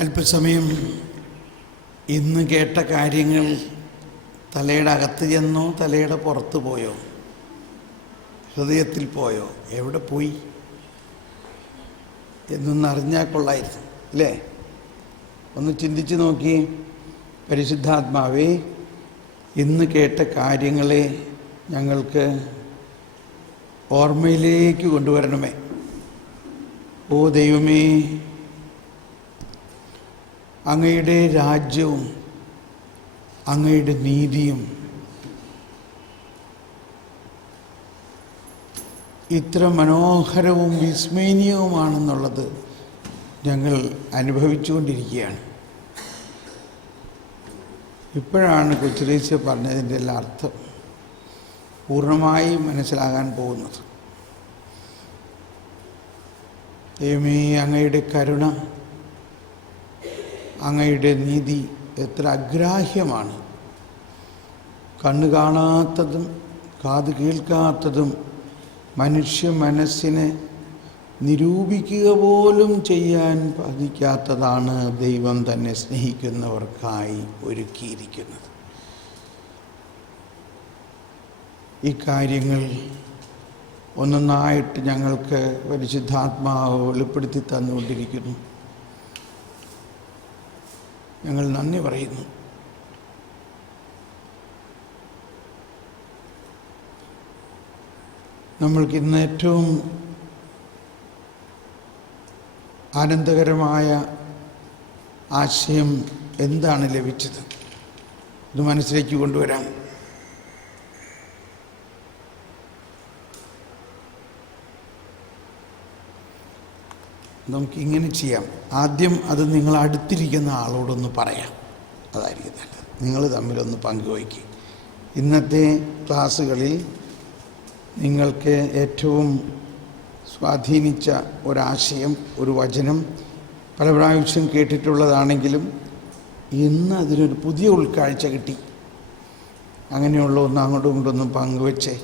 അല്പസമയം ഇന്ന് കേട്ട കാര്യങ്ങൾ തലയുടെ അകത്ത് ചെന്നോ തലയുടെ പുറത്ത് പോയോ, ഹൃദയത്തിൽ പോയോ, എവിടെ പോയി എന്നൊന്നറിഞ്ഞാൽ കൊള്ളായിരുന്നു അല്ലേ? ഒന്ന് ചിന്തിച്ച് നോക്കി. പരിശുദ്ധാത്മാവേ, ഇന്ന് കേട്ട കാര്യങ്ങളെ ഞങ്ങൾക്ക് ഓർമ്മയിലേക്ക് കൊണ്ടുവരണമേ. ഓ ദൈവമേ, അങ്ങയുടെ രാജ്യവും അങ്ങയുടെ നീതിയും ഇത്ര മനോഹരവും വിസ്മയനീയവുമാണെന്നുള്ളത് ഞങ്ങൾ അനുഭവിച്ചുകൊണ്ടിരിക്കുകയാണ്. ഇപ്പോഴാണ് കൊച്ചുറേസ്യ പറഞ്ഞതിൻ്റെ എല്ലാ അർത്ഥം പൂർണ്ണമായി മനസ്സിലാകാൻ പോകുന്നത്. ദൈവമേ, അങ്ങയുടെ കരുണ, അങ്ങയുടെ നീതി എത്ര അഗ്രാഹ്യമാണ്. കണ്ണ് കാണാത്തതും കാത് കേൾക്കാത്തതും മനുഷ്യ മനസ്സിനെ നിരൂപിക്കുക പോലും ചെയ്യാൻ സാധിക്കാത്തതാണ് ദൈവം തന്നെ സ്നേഹിക്കുന്നവർക്കായി ഒരുക്കിയിരിക്കുന്നത്. ഈ കാര്യങ്ങൾ ഒന്നൊന്നായിട്ട് ഞങ്ങൾക്ക് പരിശുദ്ധാത്മാവ് വെളിപ്പെടുത്തി തന്നുകൊണ്ടിരിക്കുന്നു. ഞങ്ങൾ നന്ദി പറയുന്നു. നമ്മൾക്ക് ഇന്ന് ഏറ്റവും ആനന്ദകരമായ ആശയം എന്താണ് ലഭിച്ചത്? ഇത് മനസ്സിലേക്ക് കൊണ്ടുവരാം. നമുക്കിങ്ങനെ ചെയ്യാം. ആദ്യം അത് നിങ്ങൾ അടുത്തിരിക്കുന്ന ആളോടൊന്ന് പറയാം, അതായിരിക്കും നല്ലത്. നിങ്ങൾ തമ്മിലൊന്ന് പങ്കുവയ്ക്കുക. ഇന്നത്തെ ക്ലാസ്സുകളിൽ നിങ്ങൾക്ക് ഏറ്റവും സ്വാധീനിച്ച ഒരാശയം, ഒരു വചനം പല പ്രാവശ്യം കേട്ടിട്ടുള്ളതാണെങ്കിലും ഇന്ന് അതിനൊരു പുതിയ ഉൾക്കാഴ്ച കിട്ടി. അങ്ങനെയുള്ള ഒന്ന് അങ്ങോട്ടും ഇങ്ങോട്ടൊന്നും പങ്കുവെച്ചേ.